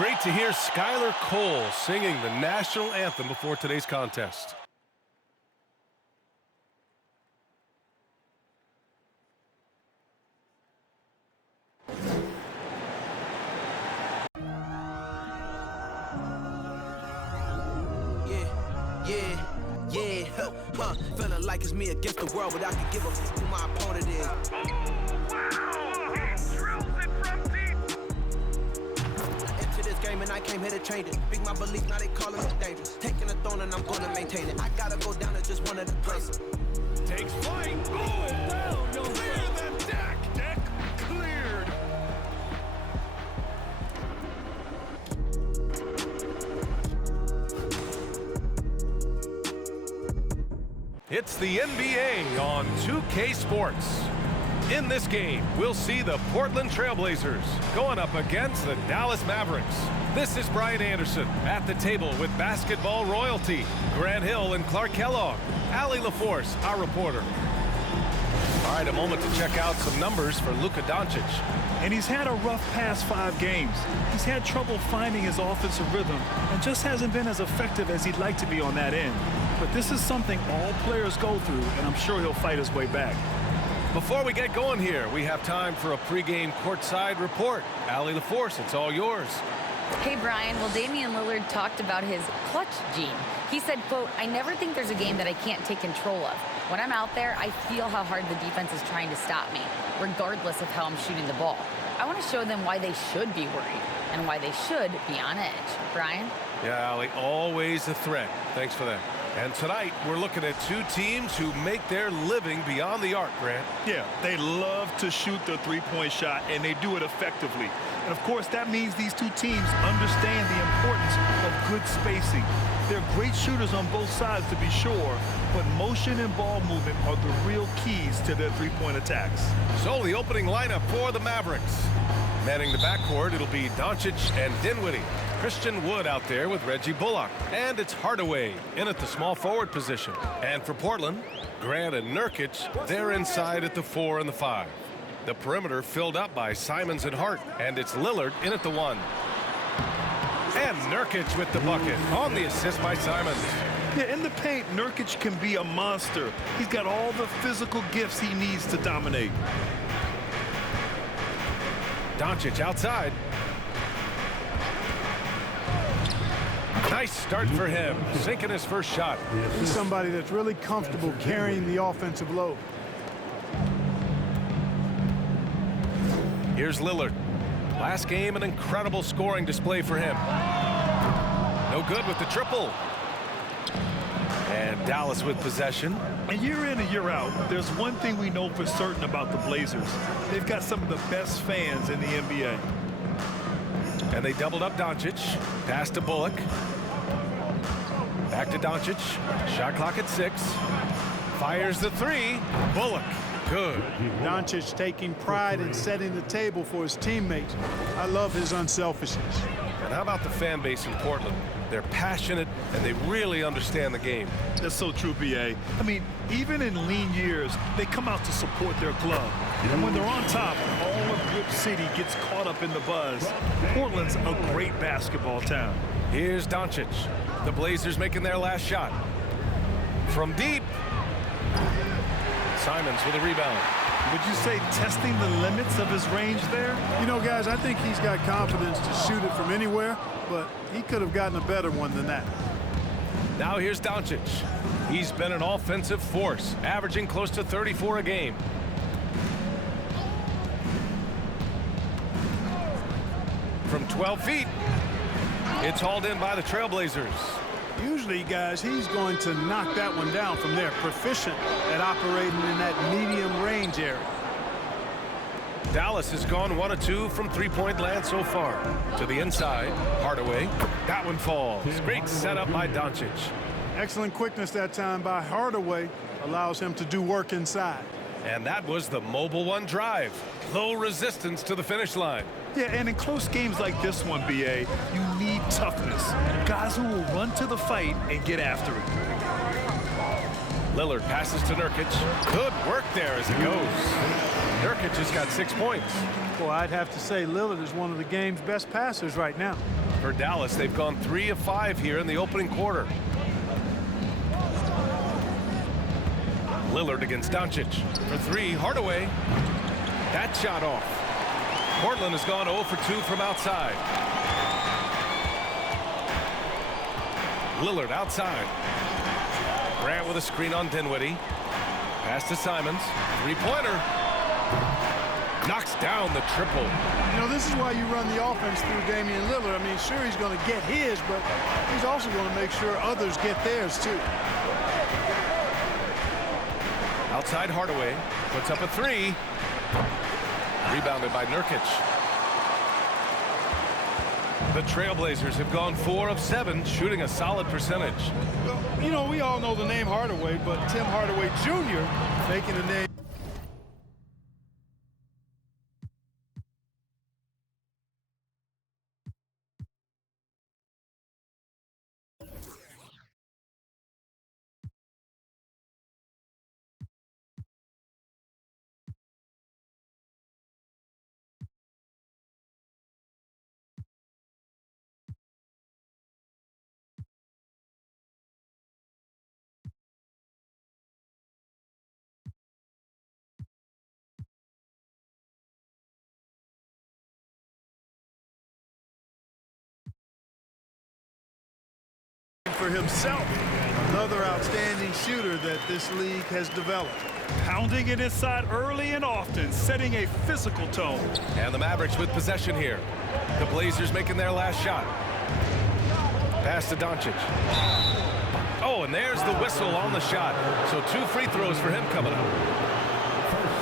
great to hear Skylar Cole singing the national anthem before today's contest. Feeling like it's me against the world, but I can give a f who my opponent is. Into this game and I came here to change it. Big my belief, now they calling me dangerous. Taking the throne and I'm gonna maintain it. I gotta go down to just one of the places. Takes flight, going down, you'll clear the deck. Deck cleared. It's the NBA on 2K Sports. In this game, we'll see the Portland Trailblazers going up against the Dallas Mavericks. This is Brian Anderson at the table with basketball royalty, Grant Hill and Clark Kellogg, Allie LaForce, our reporter. All right, a moment to check out some numbers for Luka Doncic. And he's had a rough past 5 games. He's had trouble finding his offensive rhythm and just hasn't been as effective as he'd like to be on that end. But this is something all players go through, and I'm sure he'll fight his way back. Before we get going here, we have time for a pregame courtside report. Allie LaForce, it's all yours. Hey, Brian. Well, Damian Lillard talked about his clutch gene. He said, quote, "I never think there's a game that I can't take control of. When I'm out there, I feel how hard the defense is trying to stop me, regardless of how I'm shooting the ball. I want to show them why they should be worried and why they should be on edge." Brian? Yeah, Allie, always a threat. Thanks for that. And tonight, we're looking at 2 teams who make their living beyond the arc, Grant. Yeah, they love to shoot the three-point shot, and they do it effectively. And, of course, that means these 2 teams understand the importance of good spacing. They're great shooters on both sides, to be sure, but motion and ball movement are the real keys to their three-point attacks. So the opening lineup for the Mavericks. Manning the backcourt, it'll be Doncic and Dinwiddie. Christian Wood out there with Reggie Bullock. And it's Hardaway in at the small forward position. And for Portland, Grant and Nurkic, they're inside at the 4 and the 5. The perimeter filled up by Simons and Hart. And it's Lillard in at the 1. And Nurkic with the bucket on the assist by Simons. Yeah, in the paint, Nurkic can be a monster. He's got all the physical gifts he needs to dominate. Doncic outside. Nice start for him, sinking his first shot. He's somebody that's really comfortable carrying the offensive load. Here's Lillard. Last game, an incredible scoring display for him. No good with the triple. And Dallas with possession. And year in and year out, there's one thing we know for certain about the Blazers. They've got some of the best fans in the NBA. And they doubled up Doncic. Pass to Bullock. Back to Doncic. Shot clock at 6. Fires the 3. Bullock. Good. Doncic taking pride in setting the table for his teammates. I love his unselfishness. And how about the fan base in Portland? They're passionate, and they really understand the game. That's so true, B.A. I mean, even in lean years, they come out to support their club. And when they're on top, all of Rip City gets caught up in the buzz. Portland's a great basketball town. Here's Doncic. The Blazers making their last shot. From deep. Simons with a rebound. Would you say testing the limits of his range there? You know, guys, I think he's got confidence to shoot it from anywhere, but he could have gotten a better one than that. Now here's Doncic. He's been an offensive force, averaging close to 34 a game. From 12 feet, it's hauled in by the Trailblazers. Usually, guys, he's going to knock that one down from there. Proficient at operating in that medium range area. Dallas has gone 1 of 2 from three-point land so far. To the inside, Hardaway. That one falls. Great setup by Doncic. Excellent quickness that time by Hardaway. Allows him to do work inside. And that was the mobile 1 drive. Low resistance to the finish line. Yeah, and in close games like this one, B.A., you need toughness. Guys who will run to the fight and get after it. Lillard passes to Nurkic. Good work there as it goes. Nurkic has got 6 points. Well, I'd have to say Lillard is one of the game's best passers right now. For Dallas, they've gone 3 of 5 here in the opening quarter. Lillard against Doncic. For 3, Hardaway. That shot off. Portland has gone 0 for 2 from outside. Lillard outside. Grant with a screen on Dinwiddie. Pass to Simons. Three-pointer. Knocks down the triple. You know, this is why you run the offense through Damian Lillard. I mean, sure, he's going to get his, but he's also going to make sure others get theirs, too. Outside Hardaway. Puts up a 3. Rebounded by Nurkic. The Trailblazers have gone 4 of 7, shooting a solid percentage. Well, you know, we all know the name Hardaway, but Tim Hardaway Jr. making the name. For himself, another outstanding shooter that this league has developed. Pounding it inside early and often, setting a physical tone. And the Mavericks with possession here. The Blazers making their last shot. Pass to Doncic. Oh, and there's the whistle on the shot. So 2 free throws for him coming up.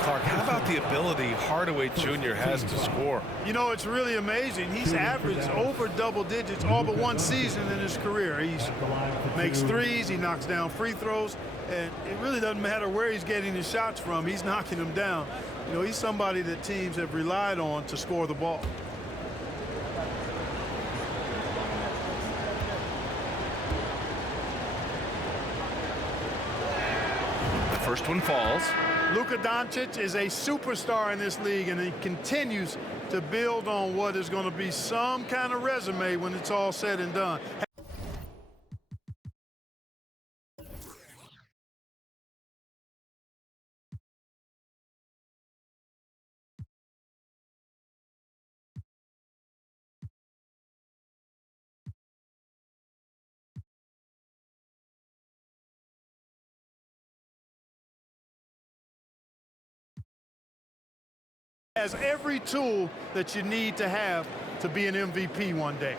Clark, how about the ability Hardaway Jr. has to score? You know, it's really amazing. He's averaged over double digits all but one season in his career. He makes threes, he knocks down free throws, and it really doesn't matter where he's getting his shots from. He's knocking them down. You know, he's somebody that teams have relied on to score the ball. The first one falls. Luka Doncic is a superstar in this league, and he continues to build on what is going to be some kind of resume when it's all said and done. Has every tool that you need to have to be an MVP one day.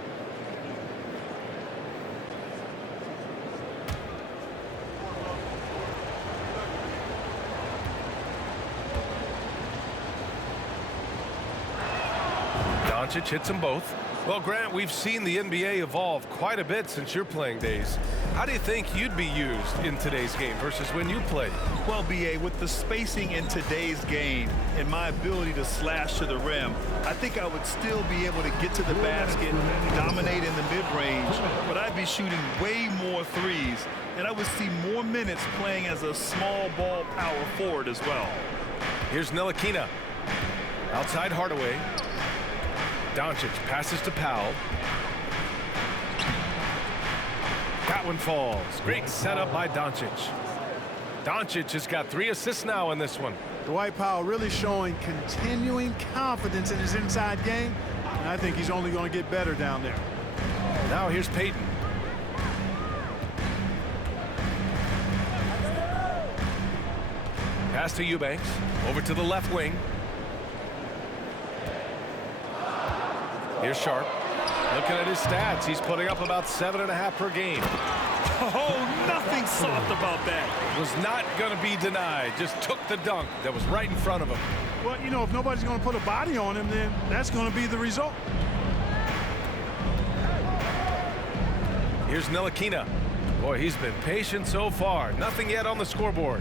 Doncic hits them both. Well, Grant, we've seen the NBA evolve quite a bit since your playing days. How do you think you'd be used in today's game versus when you played? Well, B.A., with the spacing in today's game and my ability to slash to the rim, I think I would still be able to get to the basket, dominate in the mid-range, but I'd be shooting way more threes, and I would see more minutes playing as a small ball power forward as well. Here's Ntilikina. Outside Hardaway. Doncic passes to Powell. That one falls. Great setup by Doncic. Doncic has got 3 assists now in this one. Dwight Powell really showing continuing confidence in his inside game, and I think he's only going to get better down there. Now here's Payton. Pass to Eubanks. Over to the left wing. Here's Sharp. Looking at his stats, he's putting up about 7.5 per game. Oh, nothing soft about that. Was not going to be denied. Just took the dunk that was right in front of him. Well, you know, if nobody's going to put a body on him, then that's going to be the result. Here's Ntilikina. Boy, he's been patient so far. Nothing yet on the scoreboard.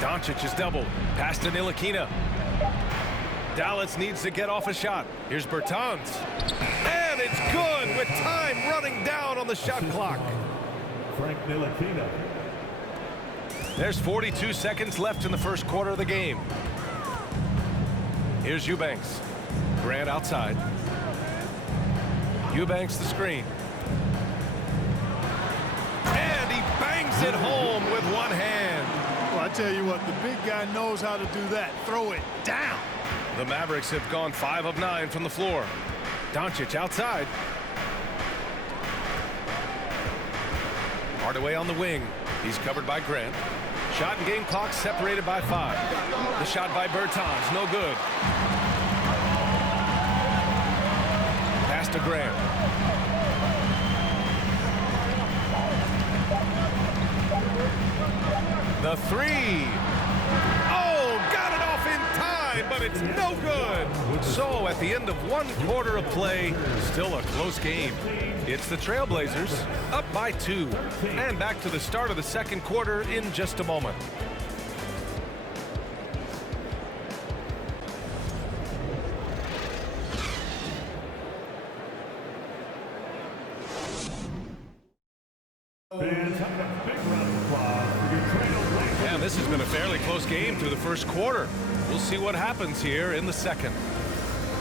Doncic is doubled. Pass to Ntilikina. Dallas needs to get off a shot. Here's Bertans. And it's good with time running down on the shot clock. Frank Ntilikina. There's 42 seconds left in the first quarter of the game. Here's Eubanks. Grant outside. Eubanks the screen. And he bangs it home with one hand. Well, I tell you what, the big guy knows how to do that. Throw it down. The Mavericks have gone 5 of 9 from the floor. Doncic outside. Hardaway on the wing. He's covered by Grant. Shot and game clock separated by 5. The shot by Bertans, no good. Pass to Grant. The three. Oh, got it off in time, but it's no good. So at the end of 1 quarter of play, still a close game. It's the Trailblazers up by 2. And back to the start of the second quarter in just a moment. And this has been a fairly close game through the first quarter. We'll see what happens here in the second.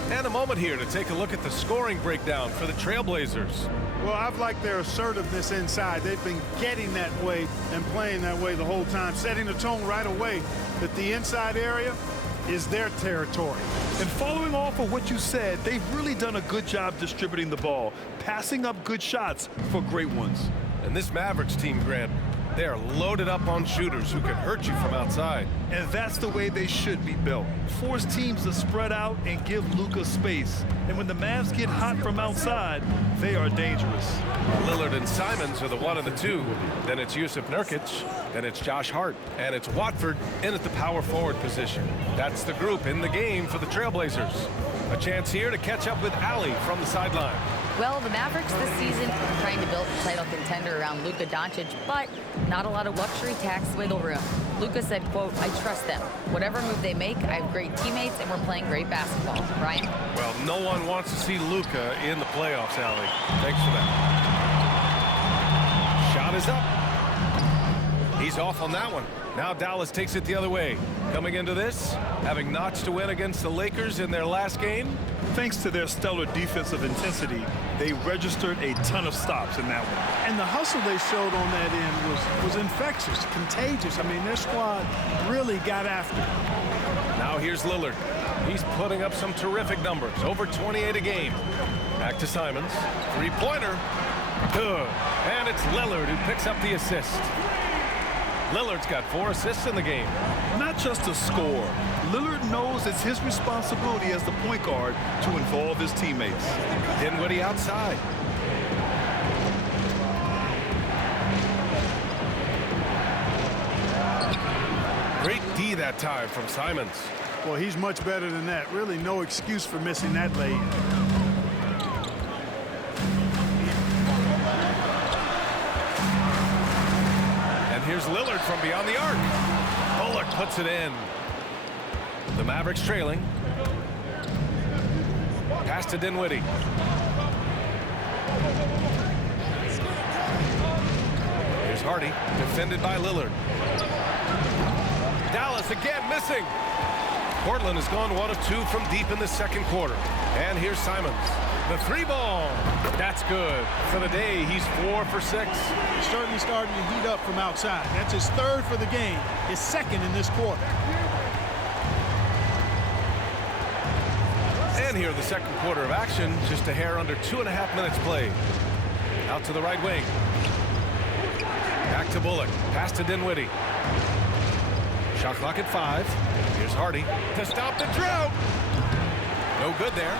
And a moment here to take a look at the scoring breakdown for the Trailblazers. Well, I've liked their assertiveness inside. They've been getting that way and playing that way the whole time, setting the tone right away that the inside area is their territory. And following off of what you said, they've really done a good job distributing the ball, passing up good shots for great ones. And this Mavericks team, Grant, they are loaded up on shooters who can hurt you from outside. And that's the way they should be built. Force teams to spread out and give Luka space. And when the Mavs get hot from outside, they are dangerous. Lillard and Simons are the 1 and the 2. Then it's Jusuf Nurkic. Then it's Josh Hart. And it's Watford in at the power forward position. That's the group in the game for the Trailblazers. A chance here to catch up with Ali from the sideline. Well, the Mavericks this season are trying to build a title contender around Luka Doncic, but not a lot of luxury tax wiggle room. Luka said, quote, "I trust them. Whatever move they make, I have great teammates and we're playing great basketball." Ryan? Well, no one wants to see Luka in the playoffs, Ali. Thanks for that. Shot is up. He's off on that one. Now Dallas takes it the other way. Coming into this, having notched a win against the Lakers in their last game. Thanks to their stellar defensive intensity, they registered a ton of stops in that one. And the hustle they showed on that end was infectious, contagious. I mean, their squad really got after it. Now here's Lillard. He's putting up some terrific numbers, over 28 a game. Back to Simons. Three-pointer. Good. And it's Lillard who picks up the assist. Lillard's got 4 assists in the game. Not just a score. Lillard knows it's his responsibility as the point guard to involve his teammates. Dinwiddie outside. Great D that time from Simons. Well, he's much better than that. Really no excuse for missing that lay. Here's Lillard from beyond the arc. Bullock puts it in. The Mavericks trailing. Pass to Dinwiddie. Here's Hardy, defended by Lillard. Dallas again missing. Portland has gone 1 of 2 from deep in the second quarter. And here's Simons. The 3 ball. That's good. For the day, he's 4 for 6. He's certainly starting to heat up from outside. That's his 3rd for the game, his 2nd in this quarter. And here in the second quarter of action, just a hair under 2.5 minutes played. Out to the right wing. Back to Bullock. Pass to Dinwiddie. Shot clock at 5. Here's Hardy to stop the drought. No good there.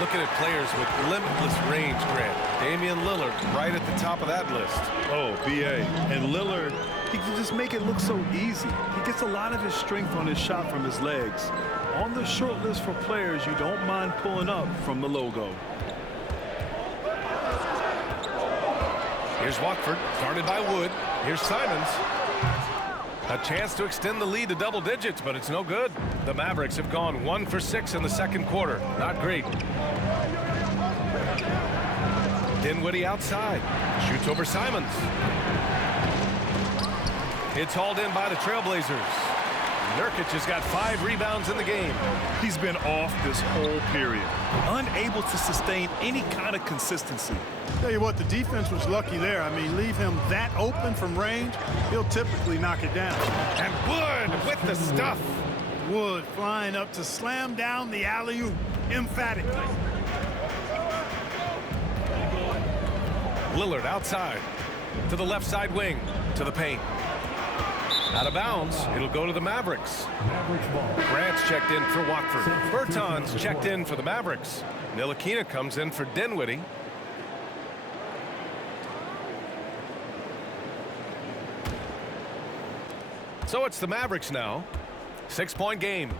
Looking at players with limitless range, Grant. Damian Lillard right at the top of that list. Oh, B.A. And Lillard, he can just make it look so easy. He gets a lot of his strength on his shot from his legs. On the short list for players you don't mind pulling up from the logo. Here's Watford, guarded by Wood. Here's Simons. A chance to extend the lead to double digits, but it's no good. The Mavericks have gone 1 for 6 in the second quarter. Not great. Dinwiddie outside. Shoots over Simons. It's hauled in by the Trailblazers. Nurkic has got 5 rebounds in the game. He's been off this whole period, unable to sustain any kind of consistency. Tell you what, the defense was lucky there. I mean, leave him that open from range, he'll typically knock it down. And Wood with the stuff. Wood flying up to slam down the alley-oop emphatically. Lillard outside to the left side wing to the paint. Out of bounds. It'll go to the Mavericks. Mavericks ball. Grant's checked in for Watford. Bertans checked in for the Mavericks. Ntilikina comes in for Dinwiddie. So it's the Mavericks now. 6-point game.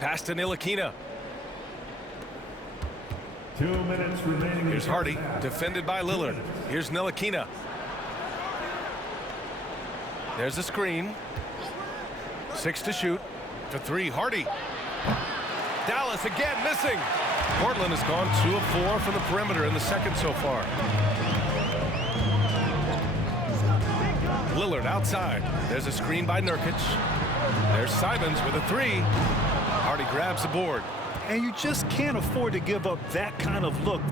Pass to Ntilikina. 2 minutes remaining. Here's Hardy, defended by Lillard. Here's Ntilikina. There's a screen. 6 to shoot. For 3, Hardy. Dallas again missing. Portland has gone 2 of 4 from the perimeter in the second so far. Lillard outside. There's a screen by Nurkic. There's Simons with a 3. Hardy grabs the board. And you just can't afford to give up that kind of look.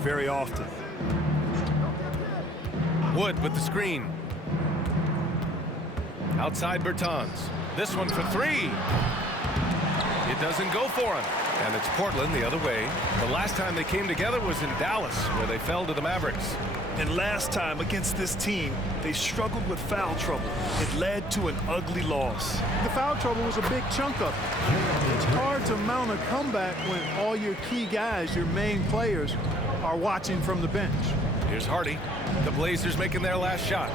Very often. Wood with the screen. Outside Bertans. This one for 3. It doesn't go for him. And it's Portland the other way. The last time they came together was in Dallas, where they fell to the Mavericks. And last time against this team, they struggled with foul trouble. It led to an ugly loss. The foul trouble was a big chunk of it. It's hard to mount a comeback when all your key guys, your main players, are watching from the bench. Here's Hardy. The Blazers making their last shot.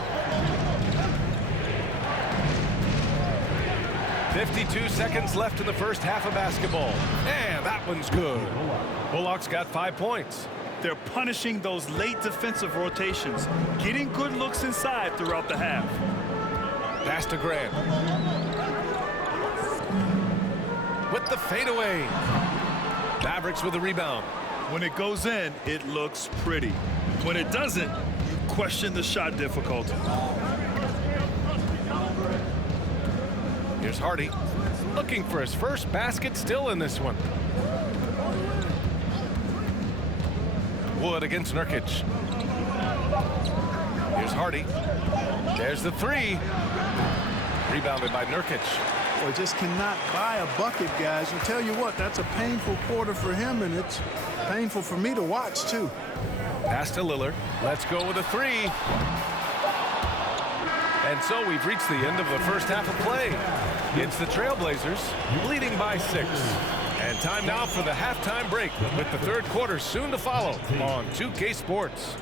52 seconds left in the first half of basketball. And that one's good. Bullock's got 5 points. They're punishing those late defensive rotations, getting good looks inside throughout the half. Pass to Grant. With the fadeaway. Mavericks with a rebound. When it goes in, it looks pretty. When it doesn't, you question the shot difficulty. Here's Hardy, looking for his first basket, still in this one. Wood against Nurkic. Here's Hardy. There's the 3. Rebounded by Nurkic. Boy, just cannot buy a bucket, guys. And tell you what, that's a painful quarter for him, and it's painful for me to watch, too. Pass to Lillard. Let's go with a 3. And so we've reached the end of the first half of play. It's the Trailblazers leading by 6. And time now for the halftime break, with the third quarter soon to follow on 2K Sports.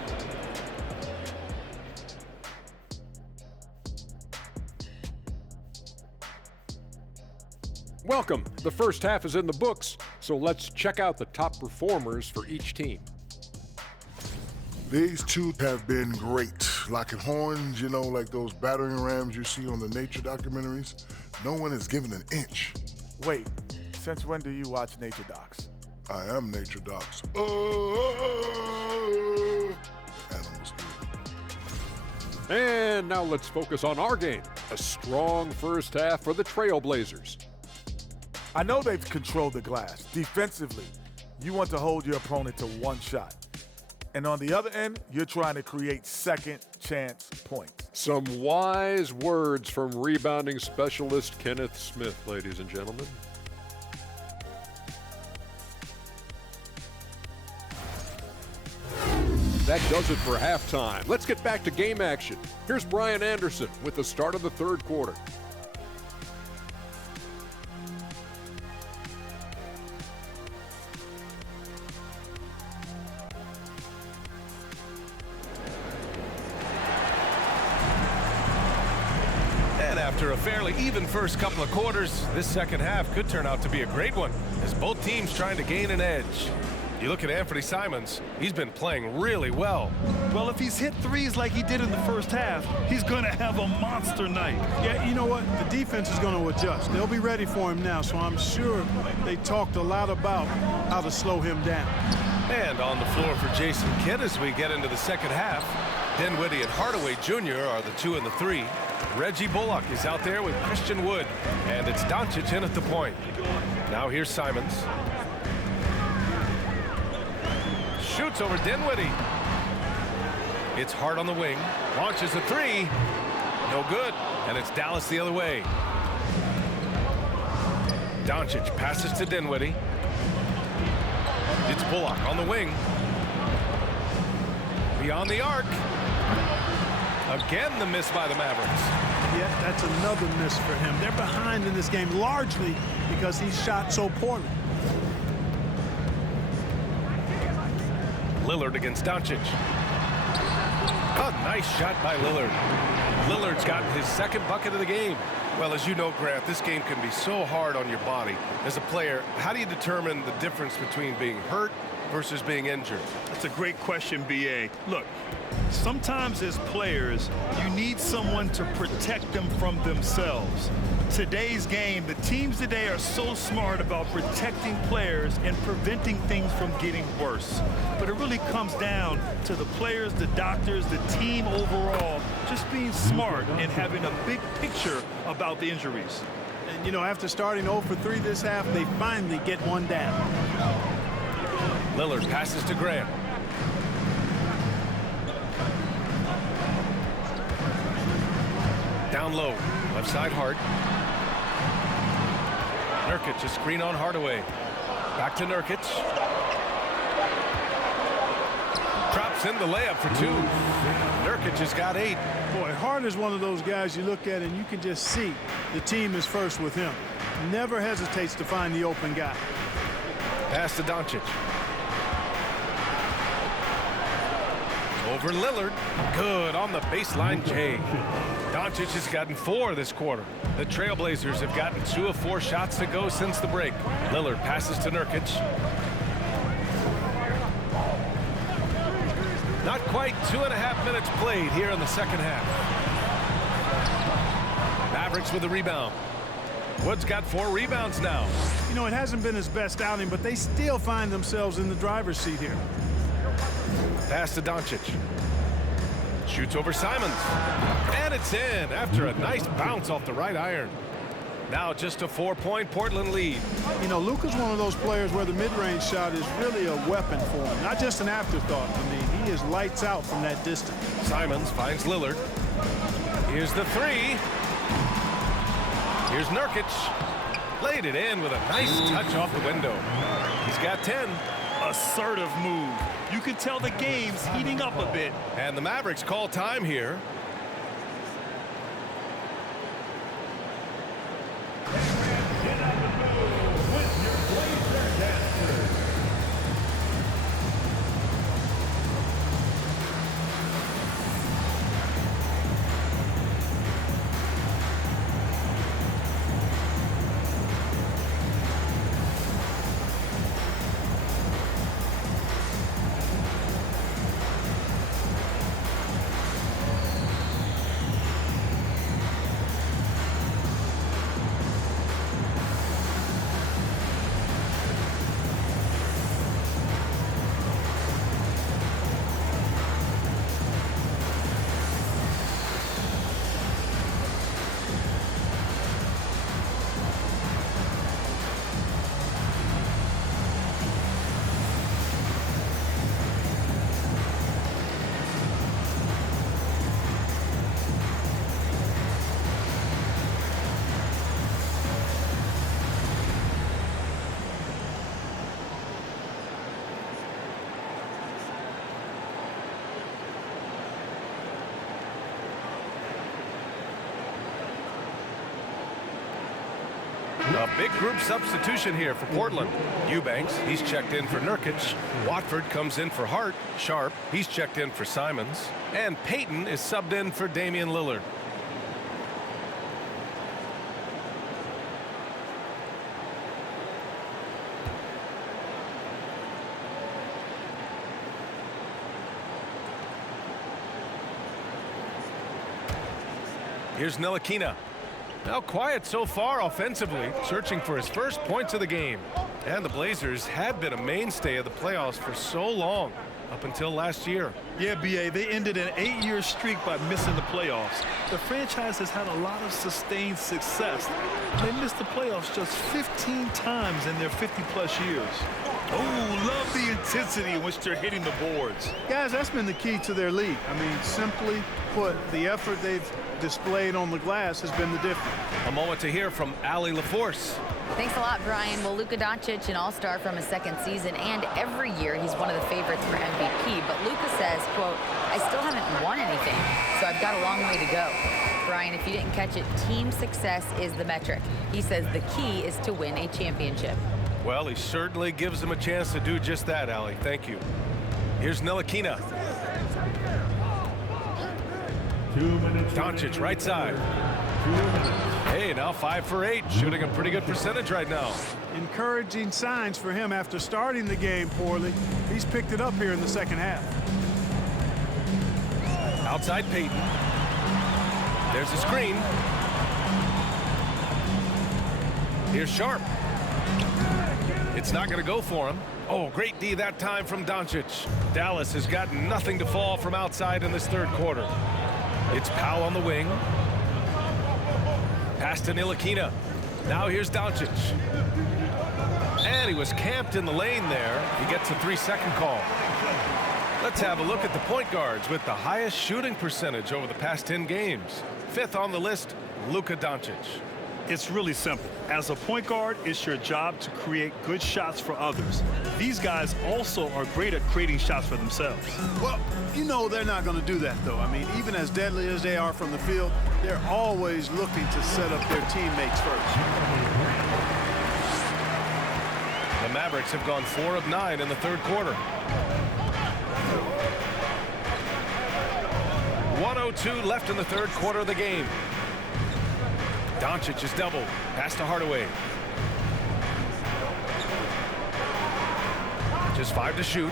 Welcome. The first half is in the books, so let's check out the top performers for each team. These two have been great. Locking horns, you know, like those battering rams you see on the nature documentaries. No one has given an inch. Wait, since when do you watch nature docs? I am nature docs. Animals do. And now let's focus on our game. A strong first half for the Trailblazers. I know they've controlled the glass. Defensively, you want to hold your opponent to 1 shot. And on the other end, you're trying to create second chance points. Some wise words from rebounding specialist Kenneth Smith, ladies and gentlemen. That does it for halftime. Let's get back to game action. Here's Brian Anderson with the start of the third quarter. after a fairly even first couple of quarters, this second half could turn out to be a great one as both teams trying to gain an edge. You look at Anthony Simons, he's been playing really well. Well, if he's hit threes like he did in the first half, he's going to have a monster night. Yeah, you know what? The defense is going to adjust. They'll be ready for him now, so I'm sure they talked a lot about how to slow him down. And on the floor for Jason Kidd as we get into the second half, Dinwiddie and Hardaway Jr. are the 2 and the 3. Reggie Bullock is out there with Christian Wood, and it's Doncic in at the point. Now here's Simons. Shoots over Dinwiddie. It's Hart on the wing. Launches a 3. No good. And it's Dallas the other way. Doncic passes to Dinwiddie. It's Bullock on the wing. Beyond the arc. Again, the miss by the Mavericks. Yeah, that's another miss for him. They're behind in this game largely because he shot so poorly. Lillard against Doncic. A nice shot by Lillard. Lillard's gotten his second bucket of the game. Well, as you know, Grant, this game can be so hard on your body. As a player, how do you determine the difference between being hurt versus being injured? That's a great question, B.A. Look, sometimes as players, you need someone to protect them from themselves. Today's game, the teams today are so smart about protecting players and preventing things from getting worse. But it really comes down to the players, the doctors, the team overall, just being smart and having a big picture about the injuries. And, you know, after starting 0 for 3 this half, they finally get one down. Lillard passes to Graham. Down low, left side Hart. Nurkic, a screen on Hardaway. Back to Nurkic. Drops in the layup for 2. Nurkic has got 8. Boy, Hart is one of those guys you look at and you can just see the team is first with him. Never hesitates to find the open guy. Pass to Doncic. Over Lillard. Good on the baseline, Jay. Doncic has gotten 4 this quarter. The Trailblazers have gotten 2 of 4 shots to go since the break. Lillard passes to Nurkic. Not quite 2.5 minutes played here in the second half. Mavericks with the rebound. Wood's got 4 rebounds now. You know, it hasn't been his best outing, but they still find themselves in the driver's seat here. Pass to Doncic. Shoots over Simons. And it's in after a nice bounce off the right iron. Now just a 4-point Portland lead. You know, Luka's one of those players where the mid-range shot is really a weapon for him. Not just an afterthought. I mean, he is lights out from that distance. Simons finds Lillard. Here's the 3. Here's Nurkic. Laid it in with a nice touch off the window. He's got 10. Assertive move. You can tell the game's heating up a bit. And the Mavericks call time here. A big group substitution here for Portland. Eubanks, he's checked in for Nurkic. Watford comes in for Hart. Sharp, he's checked in for Simons. And Payton is subbed in for Damian Lillard. Here's Ntilikina. Now quiet so far offensively, searching for his first points of the game. And the Blazers had been a mainstay of the playoffs for so long, up until last year. Yeah, B.A., they ended an 8-year streak by missing the playoffs. The franchise has had a lot of sustained success. They missed the playoffs just 15 times in their 50-plus years. Oh, love the intensity in which they're hitting the boards. Guys, that's been the key to their lead. I mean, simply put, the effort they've displayed on the glass has been the difference. A moment to hear from Allie LaForce. Thanks a lot, Brian. Well, Luka Doncic, an all-star from his second season, and every year he's one of the favorites for MVP. But Luka says, quote, I still haven't won anything, so I've got a long way to go. Brian, if you didn't catch it, team success is the metric. He says the key is to win a championship. Well, he certainly gives him a chance to do just that, Allie. Thank you. Here's Ntilikina. 2 minutes. Doncic, right side. 2 minutes. Hey, now 5 for 8, shooting a pretty good percentage right now. Encouraging signs for him after starting the game poorly. He's picked it up here in the second half. Outside Payton. There's a screen. Here's Sharp. It's not going to go for him. Oh, great D that time from Doncic. Dallas has got nothing to fall from outside in this third quarter. It's Powell on the wing. Pass to Ntilikina. Now here's Doncic. And he was camped in the lane there. He gets a 3-second call. Let's have a look at the point guards with the highest shooting percentage over the past 10 games. 5th on the list, Luka Doncic. It's really simple. As a point guard, it's your job to create good shots for others. These guys also are great at creating shots for themselves. Well, you know they're not going to do that, though. I mean, even as deadly as they are from the field, they're always looking to set up their teammates first. The Mavericks have gone 4 of 9 in the third quarter. 1:02 left in the third quarter of the game. Doncic is doubled. Pass to Hardaway. Just 5 to shoot.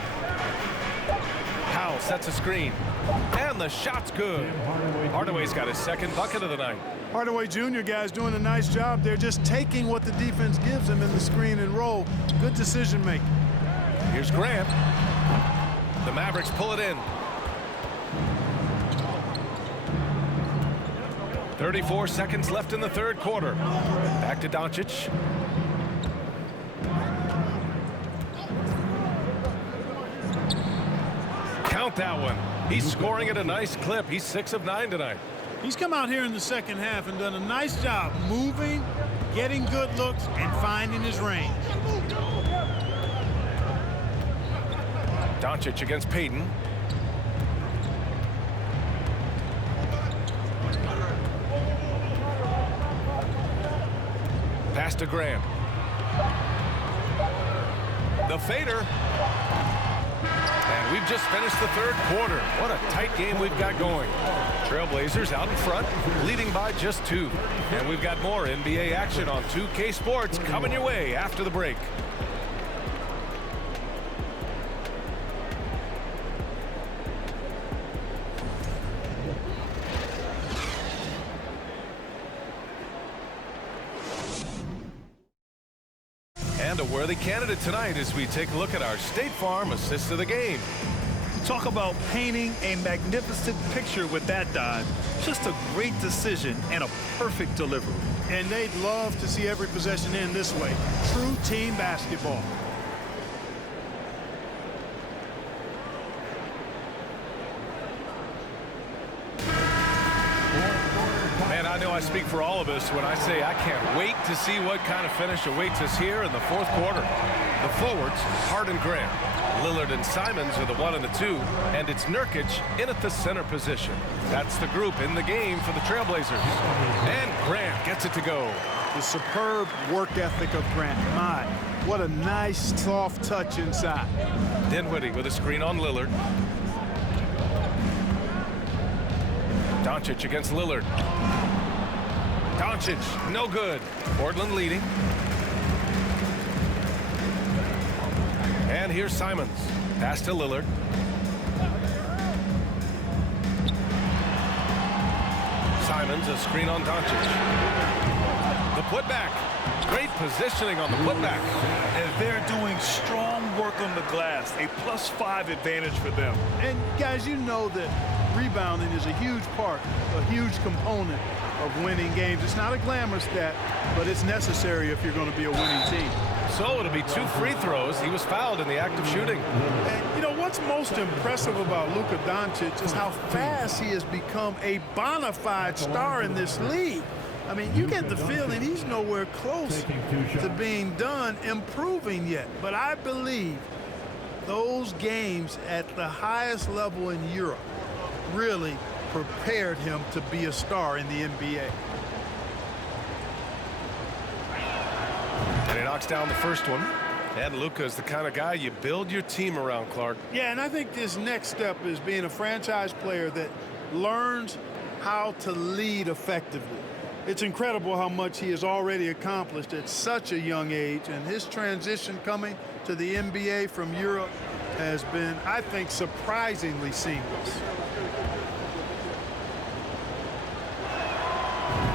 Powell sets a screen. And the shot's good. Hardaway's got his second bucket of the night. Hardaway Jr., guys, doing a nice job. They're just taking what the defense gives them in the screen and roll. Good decision making. Here's Grant. The Mavericks pull it in. 34 seconds left in the third quarter. Back to Doncic. Count that one. He's scoring at a nice clip. He's 6 of 9 tonight. He's come out here in the second half and done a nice job moving, getting good looks, and finding his range. Doncic against Payton. Pass to Graham. The fader. And we've just finished the third quarter. What a tight game we've got going. Trailblazers out in front, leading by just 2. And we've got more NBA action on 2K Sports coming your way after the break. And a worthy candidate tonight as we take a look at our State Farm assist of the game. Talk about painting a magnificent picture with that dive. Just a great decision and a perfect delivery. And they'd love to see every possession end this way. True team basketball. Man, I know I speak for all of us when I say I can't wait to see what kind of finish awaits us here in the fourth quarter. The forwards, Hart and Grant. Lillard and Simons are the 1 and the 2, and it's Nurkic in at the center position. That's the group in the game for the Trailblazers. And Grant gets it to go. The superb work ethic of Grant. My, what a nice, soft touch inside. Dinwiddie with a screen on Lillard. Doncic against Lillard. Doncic, no good. Portland leading. And here's Simons. Pass to Simons, a screen on Doncic. The putback. Great positioning on the putback. And they're doing strong work on the glass, a +5 advantage for them. And guys, you know that rebounding is a huge part, a huge component of winning games. It's not a glamour stat, but it's necessary if you're going to be a winning team. So it'll be 2 free throws. He was fouled in the act of shooting. And you know what's most impressive about Luka Doncic is how fast he has become a bona fide star in this league. I mean, you get the feeling he's nowhere close to being done improving yet. But I believe those games at the highest level in Europe really prepared him to be a star in the NBA. And he knocks down the first one. And Luka is the kind of guy you build your team around, Clark. Yeah, and I think this next step is being a franchise player that learns how to lead effectively. It's incredible how much he has already accomplished at such a young age, and his transition coming to the NBA from Europe has been, I think, surprisingly seamless.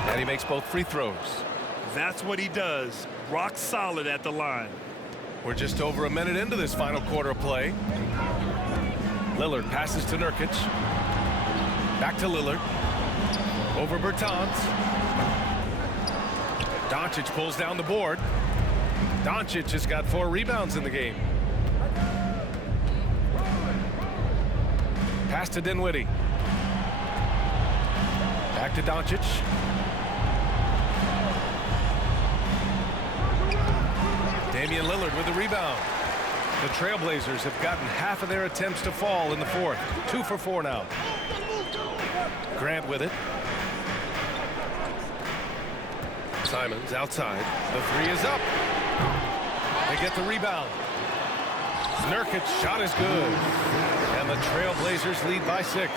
And he makes both free throws. That's what he does. Rock solid at the line. We're just over a minute into this final quarter of play. Lillard passes to Nurkic. Back to Lillard. Over Bertans. Doncic pulls down the board. Doncic has got 4 rebounds in the game. Pass to Dinwiddie. Back to Doncic. Damian Lillard with the rebound. The Trailblazers have gotten half of their attempts to fall in the fourth. 2 for 4 now. Grant with it. Simons outside. The 3 is up. They get the rebound. Nurkic's shot is good. And the Trailblazers lead by 6.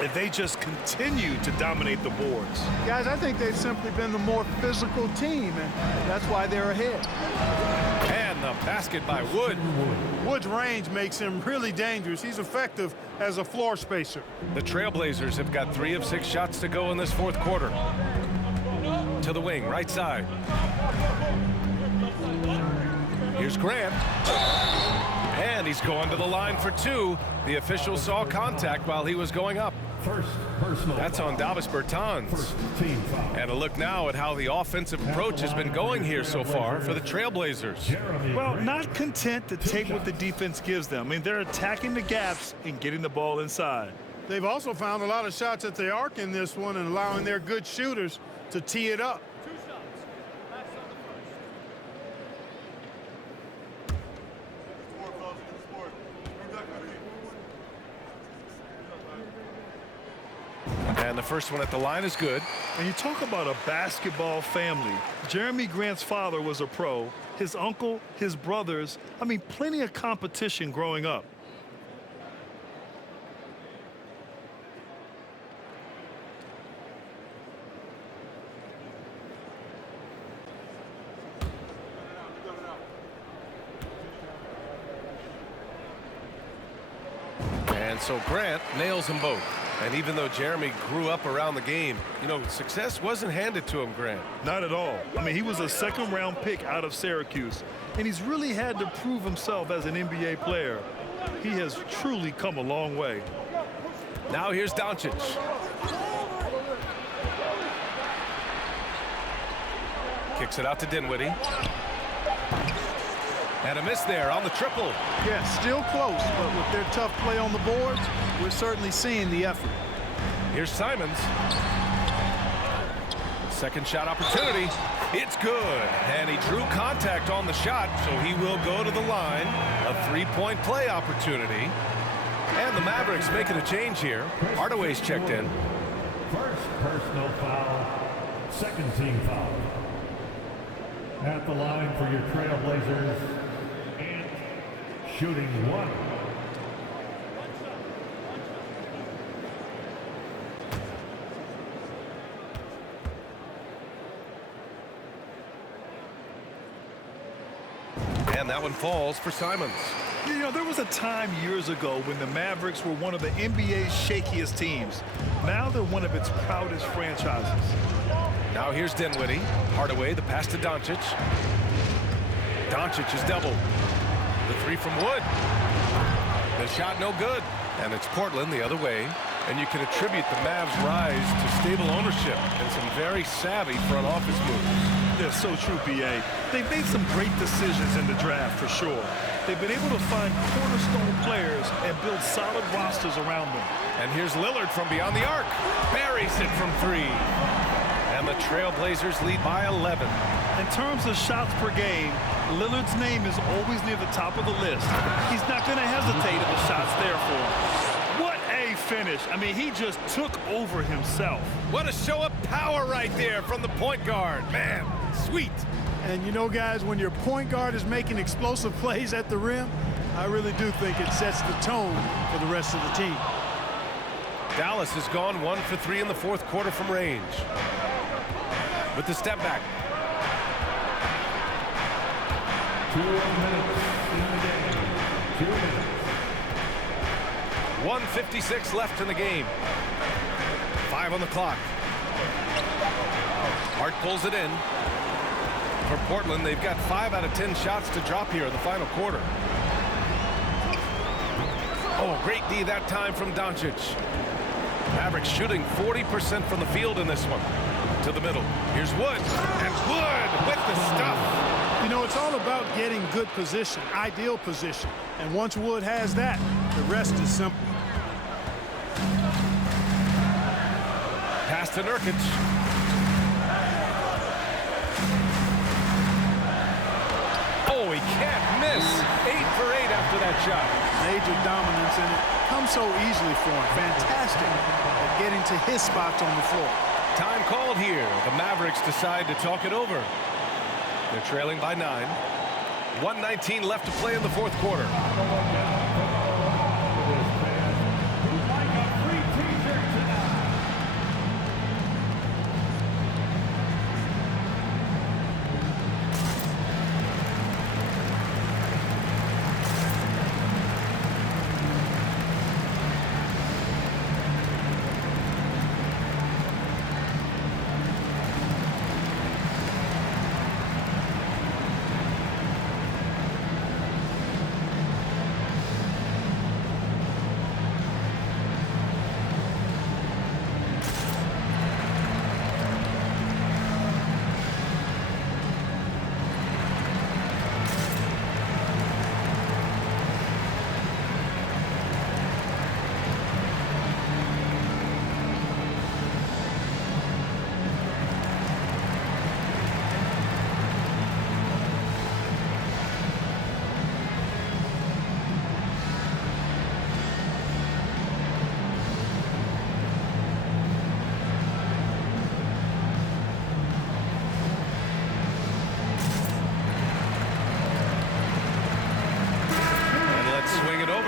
And they just continue to dominate the boards. Guys, I think they've simply been the more physical team, and that's why they're ahead. And the basket by Wood. Wood's range makes him really dangerous. He's effective as a floor spacer. The Trailblazers have got 3 of 6 shots to go in this fourth quarter. To the wing, right side. Here's Grant. And he's going to the line for 2. The official saw contact while he was going up. First personal. That's on Davis Bertans. First team foul. And a look now at how the offensive approach has been going here so far for the Trailblazers. Well, not content to take what the defense gives them. I mean, they're attacking the gaps and getting the ball inside. They've also found a lot of shots at the arc in this one and allowing their good shooters to tee it up. And the first one at the line is good. And you talk about a basketball family. Jeremy Grant's father was a pro. His uncle, his brothers. I mean, plenty of competition growing up. And so Grant nails them both. And even though Jeremy grew up around the game, you know, success wasn't handed to him, Grant. Not at all. I mean, he was a second-round pick out of Syracuse, and he's really had to prove himself as an NBA player. He has truly come a long way. Now here's Doncic. Kicks it out to Dinwiddie. And a miss there on the triple. Yeah, still close, but with their tough play on the boards, we're certainly seeing the effort. Here's Simons. Second shot opportunity. It's good. And he drew contact on the shot, so he will go to the line. A three-point play opportunity. And the Mavericks making a change here. Hardaway's checked in. First personal foul. Second team foul. At the line for your Trailblazers. And shooting 1. And that one falls for Simons. You know, there was a time years ago when the Mavericks were one of the NBA's shakiest teams. Now they're one of its proudest franchises. Now here's Dinwiddie. Hardaway, the pass to Doncic. Doncic is doubled. The three from Wood. The shot no good. And it's Portland the other way. And you can attribute the Mavs' rise to stable ownership and some very savvy front office moves. Yeah, so true, B.A. They've made some great decisions in the draft, for sure. They've been able to find cornerstone players and build solid rosters around them. And here's Lillard from beyond the arc. Buries it from three. And the Trailblazers lead by 11. In terms of shots per game, Lillard's name is always near the top of the list. He's not going to hesitate if the shot's there for him. What a finish. I mean, he just took over himself. What a show of power right there from the point guard. Man, sweet. And you know, guys, when your point guard is making explosive plays at the rim, I really do think it sets the tone for the rest of the team. Dallas has gone 1 for 3 in the fourth quarter from range. With the step back. 2 minutes in the game. 2 minutes. 1:56 left in the game. 5 on the clock. Hart pulls it in. For Portland, they've got 5 out of 10 shots to drop here in the final quarter. Oh, great D that time from Doncic. Mavericks shooting 40% from the field in this one. To the middle. Here's Wood. And Wood with the stuff. You know, it's all about getting good position, ideal position. And once Wood has that, the rest is simple. Pass to Nurkic. Oh, he can't miss. 8 for 8 after that shot. Major dominance, and it comes so easily for him. Fantastic at getting to his spots on the floor. Time called here. The Mavericks decide to talk it over. They're trailing by 9. 1:19 left to play in the fourth quarter.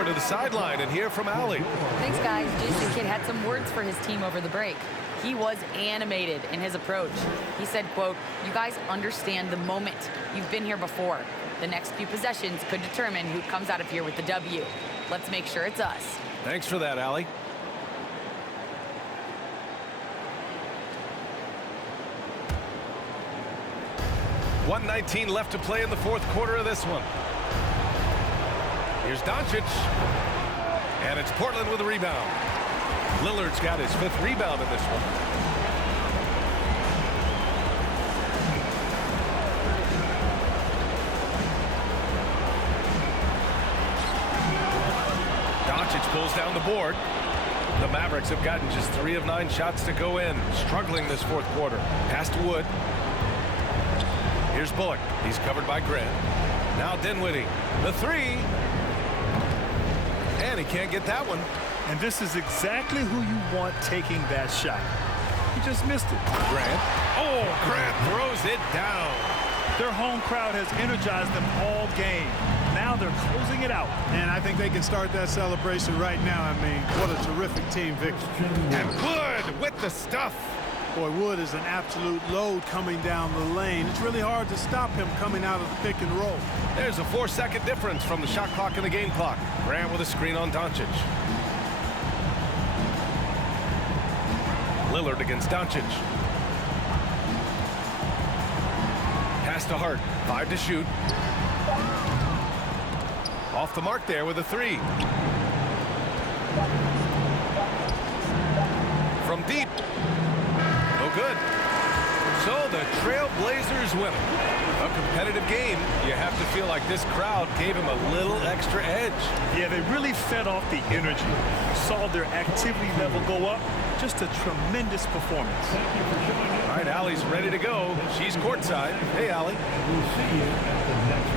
To the sideline and hear from Allie. Thanks, guys. Jason Kidd had some words for his team over the break. He was animated in his approach. He said, quote, "You guys understand the moment. You've been here before. The next few possessions could determine who comes out of here with the W. Let's make sure it's us." Thanks for that, Allie. $1:19 left to play in the fourth quarter of this one. Here's Doncic. And it's Portland with a rebound. Lillard's got his 5th rebound in this one. Doncic pulls down the board. The Mavericks have gotten just 3 of 9 shots to go in. Struggling this fourth quarter. Pass to Wood. Here's Bullock. He's covered by Grant. Now Dinwiddie. The 3. And he can't get that one. And this is exactly who you want taking that shot. He just missed it. Grant. Oh, Grant throws it down. Their home crowd has energized them all game. Now they're closing it out. And I think they can start that celebration right now. I mean, what a terrific team victory. And Wood with the stuff. Boy, Wood is an absolute load coming down the lane. It's really hard to stop him coming out of the pick and roll. There's a 4-second difference from the shot clock and the game clock. Grant with a screen on Doncic. Lillard against Doncic. Pass to Hart. 5 to shoot. Off the mark there with a 3. From deep. No good. So the Trailblazers win. A competitive game. You have to feel like this crowd gave him a little extra edge. Yeah, they really fed off the energy. You saw their activity level go up. Just a tremendous performance. All right, Allie's ready to go. She's courtside. Hey, Allie.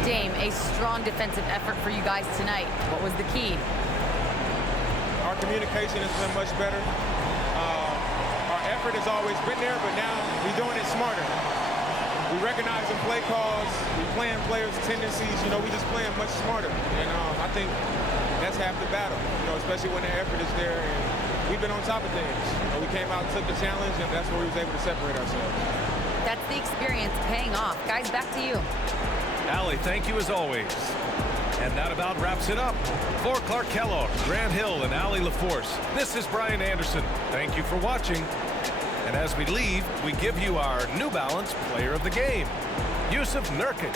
Dame, a strong defensive effort for you guys tonight. What was the key? Our communication has been much better. Our effort has always been there, but now we're doing it smarter. We recognize the play calls. We playing players' tendencies. You know, we just playing much smarter. And I think that's half the battle, you know, especially when the effort is there. And we've been on top of things. You know, we came out and took the challenge, and that's where we was able to separate ourselves. That's the experience paying off. Guys, back to you. Allie, thank you as always. And that about wraps it up. For Clark Kellogg, Grant Hill, and Allie LaForce, this is Brian Anderson. Thank you for watching. And as we leave, we give you our New Balance Player of the Game, Jusuf Nurkic.